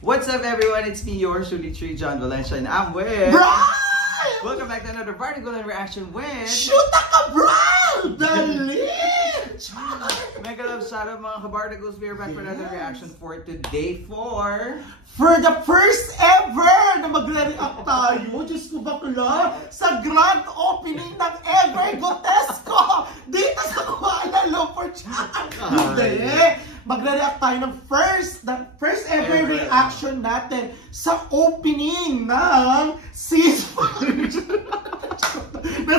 What's up everyone? It's me, your Shuli Tree, John Valencia, and I'm with... Brian! Welcome back to another Vertical and Reaction with... Shoot ka, Brian! Dali! Mega love shout out mga kabarticles. We are back for another reaction for today for the first ever na magre-react tayo, Diyos ko bakla, sa grand opening ng Ever Gotesco dito sa Kuala Lumpur. Hindi! Magre-react tayo ng first ever reaction natin sa opening ng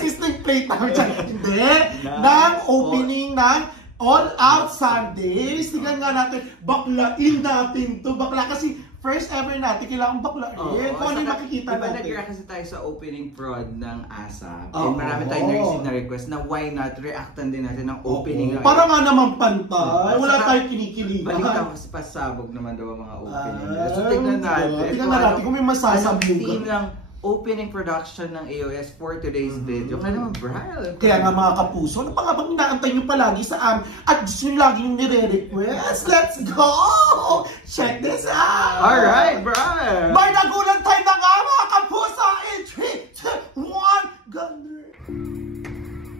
Sisting Plate namin dyan. Hindi! Ng opening ng All Out Sundays. Tingnan nga natin, baklain natin to. Bakla kasi first ever natin, kailangan baklain. Kung ano yung makikita natin. Nag-react kasi tayo sa opening prod ng ASAP. And marami tayong na-receive na request na why not reactan din natin ng opening. Para nga naman pantay. Wala tayong kinikiligan. Balita kasi pasabog naman daw ang mga opening. So tingnan natin. Tingnan natin kung may masasabugan. Team ng opening production ng AOS for today's video. Kaya naman, Brian. Kaya nga mga kapuso, ano pa nga bang inaantay nyo palagi sa amin? At gusto nyo lagi yung nire-request? Let's go! Check this out! Alright, Brian! May nagulang tayo na nga mga kapuso! In 3, 2, 1, gunner!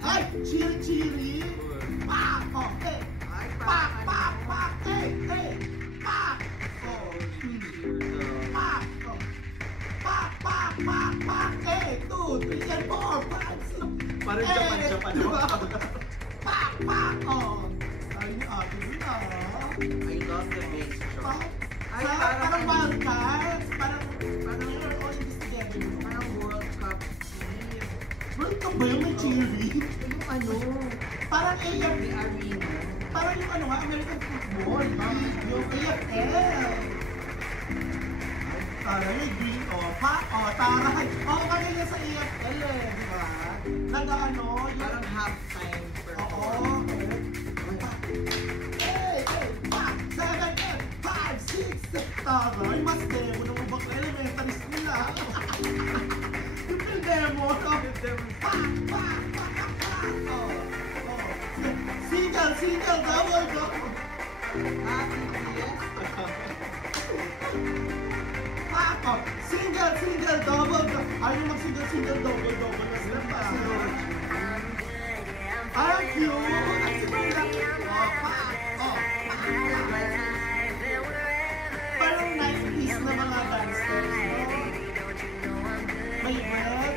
Ay, chiri-chiri! Pak! Oh, hey! Pak! Pak! Pak! Hey! Hey! Pak! Oh, pak! Oh! Pak! Pak! Pak! Pak! Hey! 2, 3, and 4, 5, 6! Parang Japan naman. Pak! Pak! Oh! Ay, ate mo na. I love the mix. Ay, parang wild cards. Parang you're all in this together. Parang World Cup team. World Cup ba yung may cheery? Yung ano? Parang AFL. The arena. Parang yung ano nga, American football. Yung AFL. Parang yung green taray. Kagaya sa AFL eh, di ba? Nag-ano, yung... Parang halftime performance. Oo. 7, 8, 5, 6, taray. Mas demo ng mga bakla elementary school ah. Yung demo. Single, double. Happy Fiesta. Single, double. Ayaw mag-single, double na sila pa. Ang cute! Ang cute! Parang 90s na mga dancers. May red,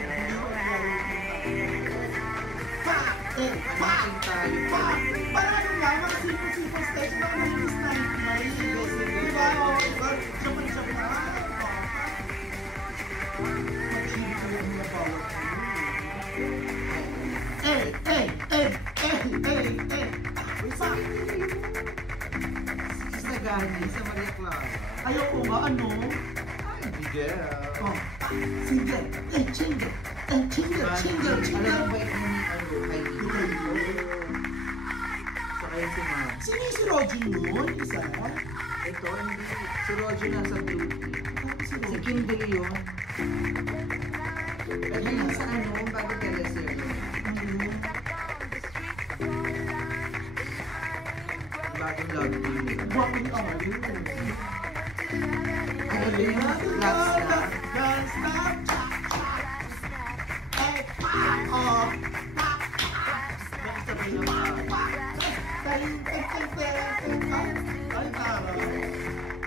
parang ano nga, mga simple stage, mga 90s, 90s. Diba? Japan. Sagani sa Maria Clara. Ayaw ko nga, ano? Ay, Miguel. Single. Alam mo ba yung kay sa kayo si Ma'am. Sino yung si Roger nun? Isa? Ito, hindi. Si Roger nasa blue team. Si Kim De Leon. Ito yung sa ano, bago teleserye. Bagong love team. Bakit ang Ano yun? Rockstar.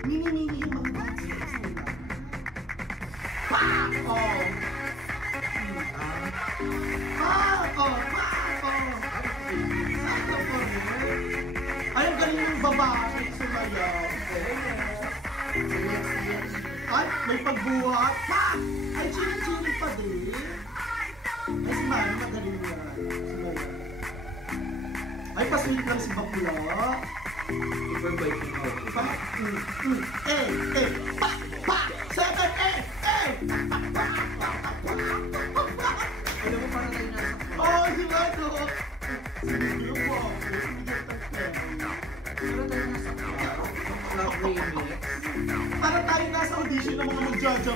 Mini yung mga dancers nila. Ay, ang galing yung babae sumayaw. Ay, may pagbuhat. Ay, chili pa din. Ay, si Mami, magaling yan. Ay, pasweet lang si Bakula. Super biking out. Seven, Alam mo parang tayo nasa oh, si Mano. Parang tayo nasa Love Remix. Para tayo nasa audition ng mga mag-judge.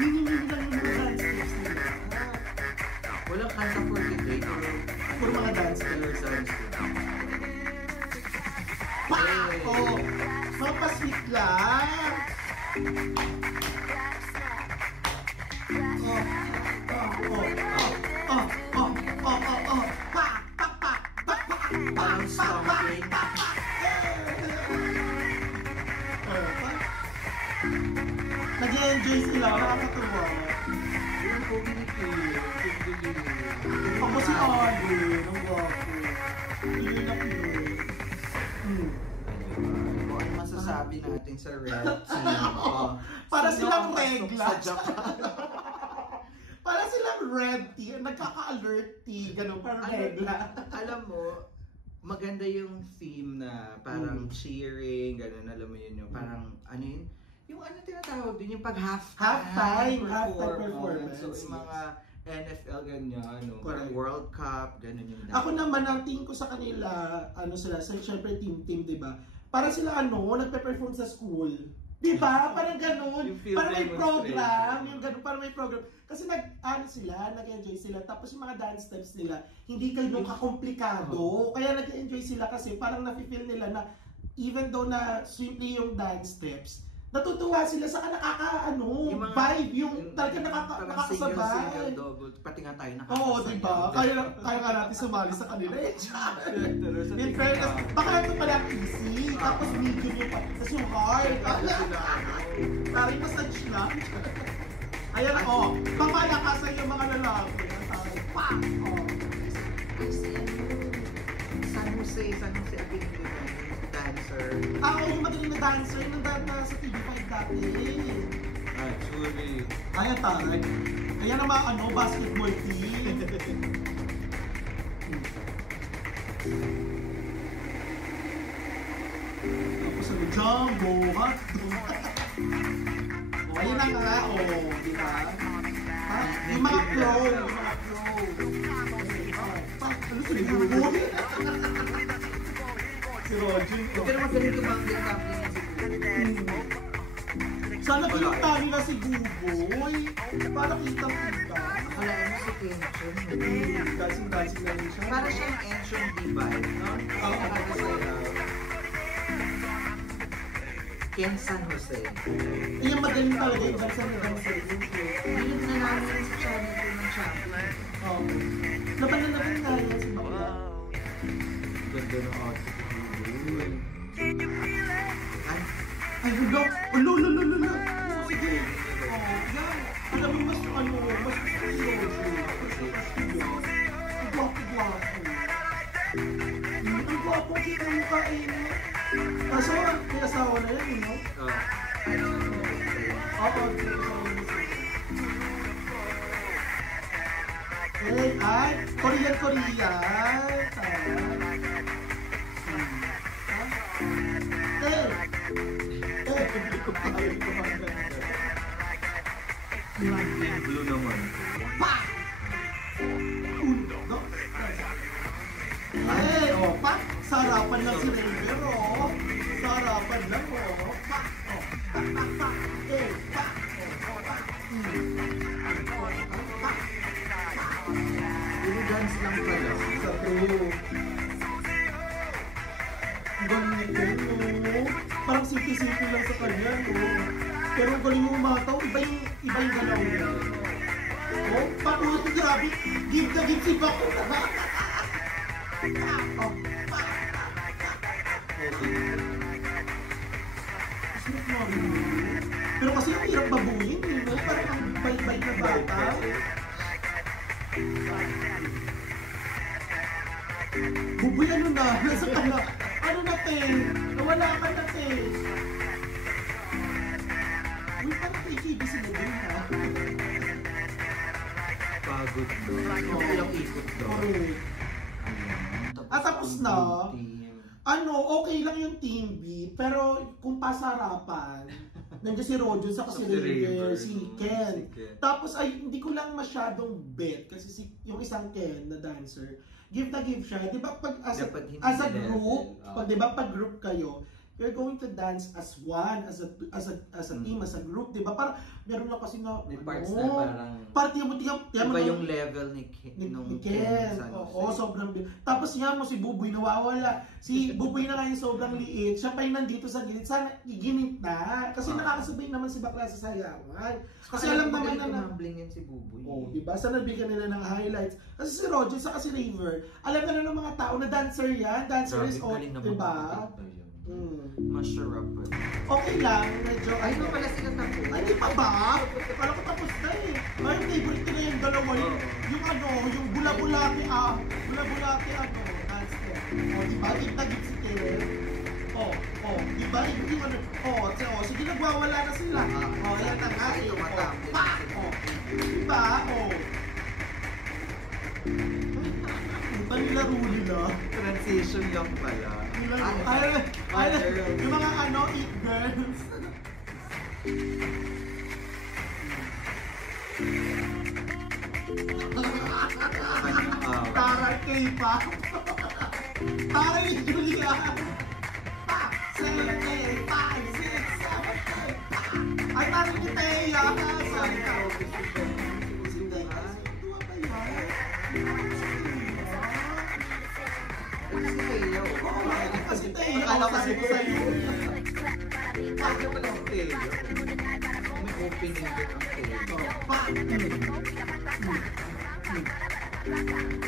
Mini lang yung mga dance steps nila. Walang kanta for today. For mga dance Pero steps. dance steps. Oh, mapasweet lang. Parang stomping. Nag-enjoy sila, nakakatuwa. Yung communicate. Ako si Audrey, ang gwapo. Yun na yun. Ano masasabi natin sa red team? Para Sino silang ang pasok regla. sa Japan? Para silang red tea, nagkaka-alert tea, ganun, parang regla. Alam mo, maganda yung theme na parang cheering, ganun, alam mo yun, yung parang, ano yun? Yung ano tinatawag din, yung pag halftime performance. So, yung mga NFL, ganyan, ano, Correct. World Cup, ganun yung Ako naman, ang tingin ko sa kanila, ano sila, syempre team, di ba? Para sila, nagpe-perform sa school. Di ba? Parang ganun. Yung field Parang may demonstration. program, yung ganun, parang may program. Kasi nag-enjoy sila. Tapos yung mga dance steps nila, hindi kayo kakomplikado. Kaya nag-enjoy sila kasi parang nafe-feel nila na even though na simple yung dance steps, natutuwa sila sa vibe, yung talaga nakakasabay. Single, double, pati nga tayo nakakasayaw. Oo, di ba? Kaya nga natin sumali sa kanila. In fairness, baka ito pala easy, tapos medium yung tapos yung hard. Parang massage lang. Ayan, pamalakasan yung mga lalaki. Pa! San Jose Aguinaldo dancer. Yung magaling na dancer, yung na sa TV5 dati. Actually. Ayan, taray. Ayan ang mga basketball team. Tapos ano, Jumbo, hotdog. Ayun na nga, di ba? Yung mga pro. Ano si Bubo? Si Roger. Pero magaling tumanggang company niya si Sana pinagtali na si Buboy. Para kitang-kita. wala mo si Kenchon. Dancing na rin siya. Para siyang Enchon Divide, no? Oo. Nakakasayaw. Ken San Jose. Yung magaling talaga yung dancer. Hindi na namin sa channel ko ng champion. Oo. Laban na yan si Bakla. Ganda ng outfit. Ay, hulo! Ulo! Sige. Yan. Alam mo, mas seryoso. Ang gwapo. Ang gwapo, kita yung kain. Kaso, may asawa na yan, no? Oo, ay, Korean. Blue naman. Pa! Uno, ay, pa! Sarapan lang si Ranger, Sarapan lang, Pa! Pa! Puro dance lang pala. Sa true. Galing, Parang simple lang sa kanya, Pero ang galing mo umataw, iba yung galaw niya. Patulot yung grabe. Give si Bako. Pero kasi yung hirap babuhin, Parang ang bay-bay na bata. Buboy, nasa ka na. Nawala ka na, Uy, parang AKB sila din, Pagod no. Ilang ikot daw. Correct. Tapos na. Okay lang yung team B, pero kung pasarapan, nandiyan si Rojo sa si River, si Ken. Tapos hindi ko lang masyadong bet kasi yung isang Ken na dancer, give siya. Di ba pag as a group, pag group kayo, we're going to dance as one, as a team, as a group, di ba? Parang meron lang kasi na, may parts na parang, parang iba yung level ni Ken. Oo, sobrang, tapos yan mo si Buboy nawawala. Si Buboy na nga yung sobrang liit, siya pa yung nandito sa gilid, sana iginit na. Kasi nakakasabay naman si Bakla sa sayawan. Kasi alam naman na mambling yan si Buboy. Oh, di ba? Sana nabigyan nila ng highlights. Kasi si Roger sa kasi Raver, alam na ng mga tao na dancer yan, dancer is all, di ba? Masarap. Okay lang, medyo... Ay, no pala sila tapos. Ay, di pa ba? Kala ko tapos na eh. Ay, favorite ko na yung dalawa yun. Yung ano, yung bula-bulati dance step. O, di ba? Tigtagit si Tere. O, di ba? Yung ano, sige, nagwawala na sila. O, yan na nga eh. O, di ba? O. Ito nilaro nila. Transition lang pala. Yung mga ano, eat girls. Taray K-pop. Taray ni Julia. 7, 8, 5, 6, 7, 8. Ay, taray ni Thea. Sorry ka. Kasi Teo, kasi ko sa'yo. Bakit pala si Teo? May opening din ang Teo.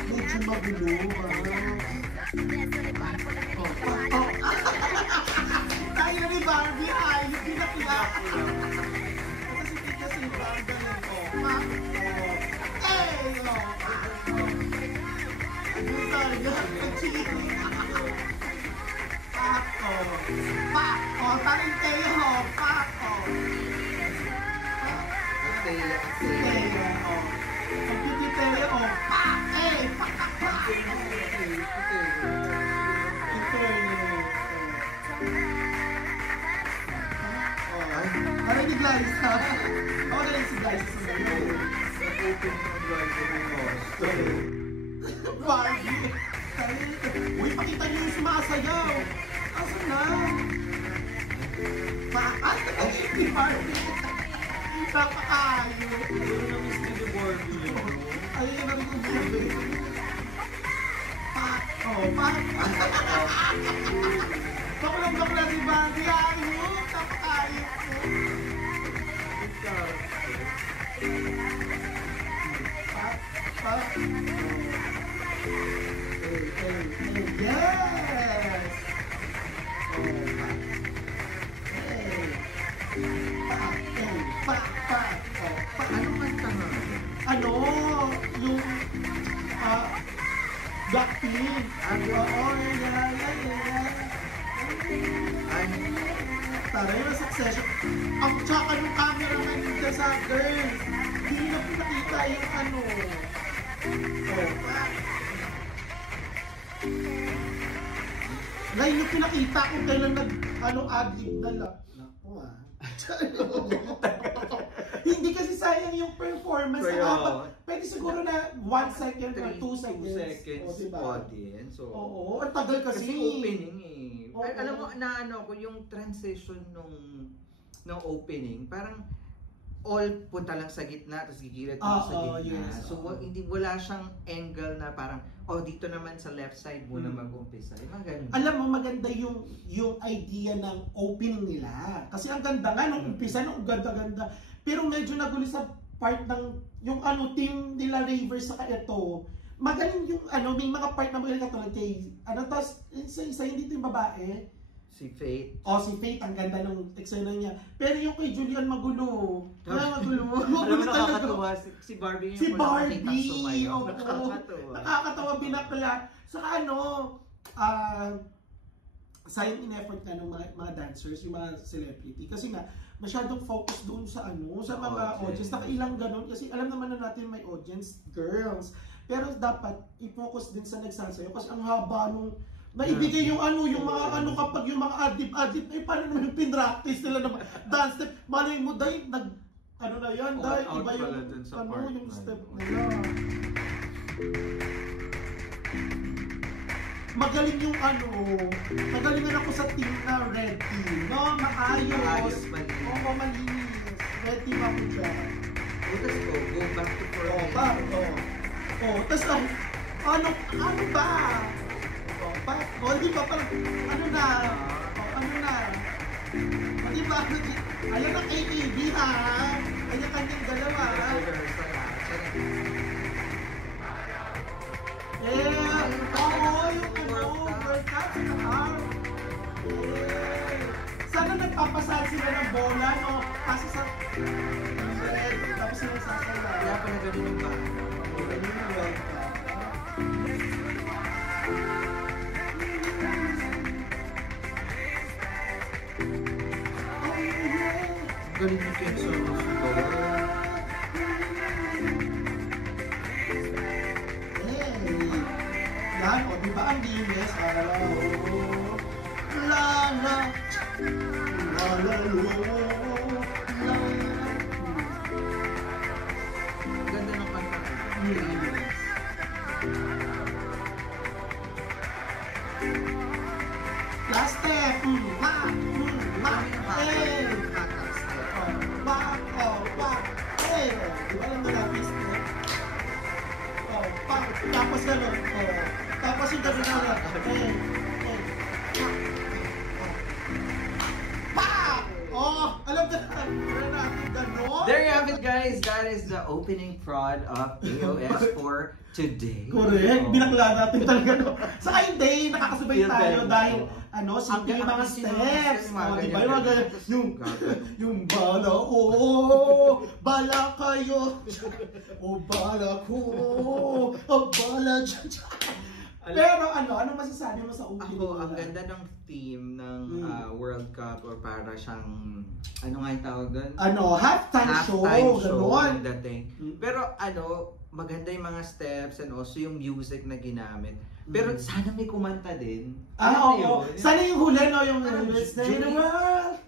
Medyo magulo. Tayo na ni Barbie ay hindi na kila. Kasi si Barbie taring Teo, Parang ni Gladys ha? Ako na rin si Gladys sa ngayon. Open ng Barbie! Uy, pakita niyo yung sumasayaw! Asan na? Ay, si Barbie! Napakayo! Siguro na miss ni Barbie. Ayun na rin yung Barbie. Bakla si Barbie! Ayun! Napakayo! Yes! Ano kanta nga? Ano? Yung Blackpink. Taray na Succession. Ang tsaka ng camera na nito sa girls. Hindi na pinakita yung ano. Ngayon yung pinakita kung kailan ad-lib na lang. Naku Hindi kasi sayang yung performance. Pwede siguro na 1 second or 2 seconds. Diba? Audience. Oo, ang tagal kasi. Kasi opening eh. Alam mo, naano ko yung transition nung opening, parang all punta lang sa gitna, tapos gigilid sa gitna. Yes, so, wala siyang angle na parang, dito naman sa left side muna mag-umpisa. Alam mo, maganda yung idea ng opening nila. Kasi ang ganda nga nung umpisa, nung ganda-ganda. Pero medyo nagulo sa part ng, yung team nila Ravers saka ito. Magaling yung, may mga part na magaling katulad kay, tapos, isa hindi ito yung babae. Si Faith. Si Faith, ang ganda ng eksena niya. Pero yung kay Julian magulo. Magulo talaga. Si Barbie yung Barbie! sumayaw. Nakakatawa binakla. Saka sayang in-effort ng mga dancers, yung mga celebrity. Kasi nga, masyadong focus doon sa sa mga audience. Nakailang ganun. Kasi alam naman na natin may audience, girls. Pero dapat i-focus din sa nagsasayaw. Kasi ang haba nung naibigay yung yung mga kapag yung mga adlib, paano naman yung pinractice nila na dance step, malay mo dahil na yan, dahil iba yung step nila. magaling yung ano, magalingan ako sa team na red team, no? Maayos. Malinis. Oo, malinis. Red team ako dyan. Let's go back to formation. Tapos ano ba? Di ba parang, ano na? Di ba, ayan ang AAB ha? Ayan kanyang dalawa. Yung World Cup sa Qatar. Sana nagpapasal sila ng bola, no? Kasi sa... Tapos sila sasala. Kaya pa na ganun ba? Ganun yung World Cup. Galing ni Kenzo Rosito. Yan, o diba ang linis? Ganda ng kanta. Last step. Diba lang malapis step? Tapos gano'n. Tapos yung gano'n na. Alam ka na natin gano'n. There you have it, guys. That is the opening prod of AOS for today. Correct. Binakla natin talaga. No? Saka hindi, nakakasabay tayo dahil simple yung mga steps. Diba yung mga yung bala, bala kayo. Bala ko, bala dyan. Pero anong masasabi mo sa opening? Ako, ang ganda ng theme ng World Cup or para siyang, ano nga yung tawag doon? Halftime show. Gano'n. Dating. Pero maganda yung mga steps and also yung music na ginamit. Pero sana may kumanta din. Oo. Sana yung huli, no? Yung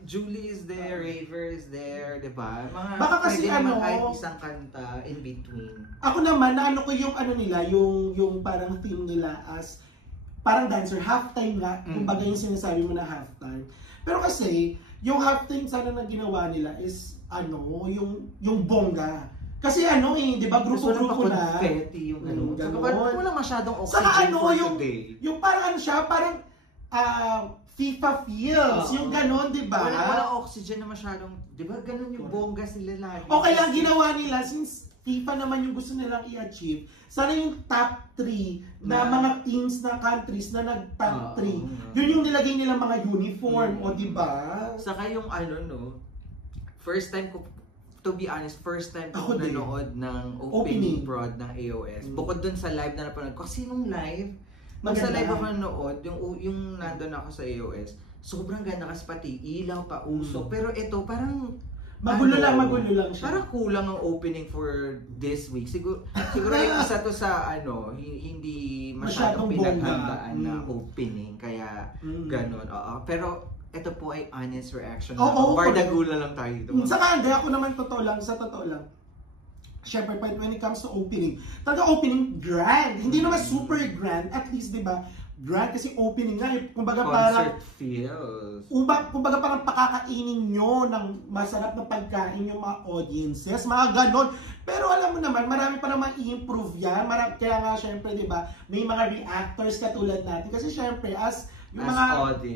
Julie is there, Raver is there, di ba? Baka kasi kahit isang kanta in between. Ako naman, ko yung nila, yung parang theme nila as parang dancer, halftime nga, kumbaga yung sinasabi mo na halftime. Pero kasi, yung halftime sana na ginawa nila is, yung bongga. Kasi di ba, grupo-grupo na. Confetti yung wala masyadong oxygen saka for today. Yung parang siya, parang FIFA feels, yung ganon, di ba? Wala oxygen na masyadong, di ba, ganon yung bongga sila lagi. O kaya ginawa nila, since FIFA naman yung gusto nilang i-achieve, sana yung top 3 na mga teams na countries na nag-top 3, yun yung nilagay nilang mga uniform, o di ba? Saka yung first time ko, to be honest, first time ko nanood ng opening prod ng AOS. Bukod dun sa live na napanood ko. Kasi nung live, sa live ako nanood, yung nandun ako sa AOS, sobrang ganda kasi pati ilaw pa, usok. Pero ito, parang magulo lang siya. Parang kulang ang opening for this week. Siguro yung isa to sa hindi masyadong pinaghandaan na opening. Kaya ganun. Pero ito po ay honest reaction. Bardagula lang tayo dito. Saka ako naman sa totoo lang. Siyempre, when it comes to opening, talaga opening grand. Hindi naman super grand, at least, di ba? Grand kasi opening nga. Kumbaga concert feels. Kumbaga parang pakakainin nyo ng masarap na pagkain yung mga audiences, mga ganon. Pero alam mo naman, marami pa naman i-improve yan. Kaya nga, syempre, di ba, may mga reactors katulad natin. Kasi syempre, yung mga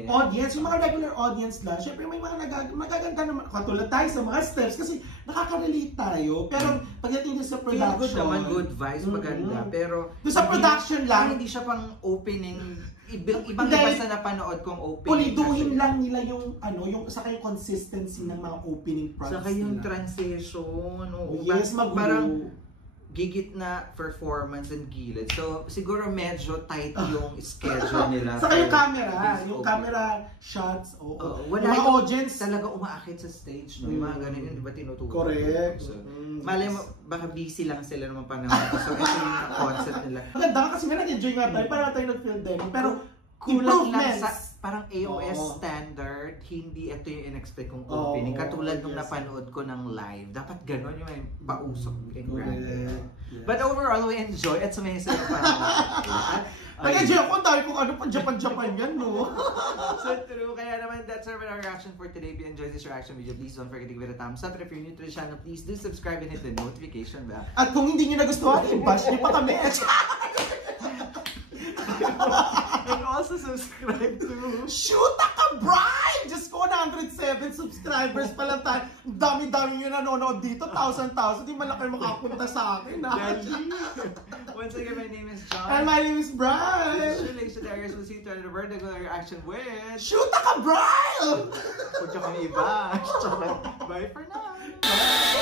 audience, yung mga regular audience lang, syempre may mga magaganda naman, katulad tayo sa mga steps kasi nakaka-relate tayo. Pero pagdating sa production, good naman, good vibes, maganda. Pero sa production lang, hindi siya pang opening, ibang iba sa napanood kong opening. Puliduhin lang nila yung saka yung consistency ng mga opening products. Saka yung transition, yes, parang gigit na performance and gilid. So, siguro medyo tight yung schedule nila. Saka yung camera shots, wala yung audience talaga umaakit sa stage, no? Yung mga ganun yun, di ba tinuturo? Correct. So, malay mo, baka busy lang sila naman panahon. So, ito yung concept nila. Maganda kasi nga nag-enjoy nga tayo, para tayo nag-film din. Pero, kulang lang parang AOS standard, hindi ito yung in-expect kong opening. Katulad nung napanood ko ng live. Dapat gano'n yung may pausok and grabe. Yes. But overall, we enjoy at sumayasayo pa. Nag-enjoy ako dahil kung ano pang Japan yan, no? So true. Kaya naman, that's our reaction for today. If you enjoyed this reaction video, please don't forget to give it a thumbs up. And if you're new to the channel, please do subscribe and hit the notification bell. At kung hindi nyo nagustuhan, i-bash nyo pa kami. And also subscribe to Shoot ka, Brian! Diyos ko, 107 subscribers pa lang tayo. Dami-dami nyo nanonood dito. 1,000. Di man lang kayo makapunta sa akin. Once again, my name is John. And my name is Brian. This is Relation Diaries. We'll see you to another vertical reaction with Shoot ka, Brian! Huwag ka kami iba. Bye for now. Bye!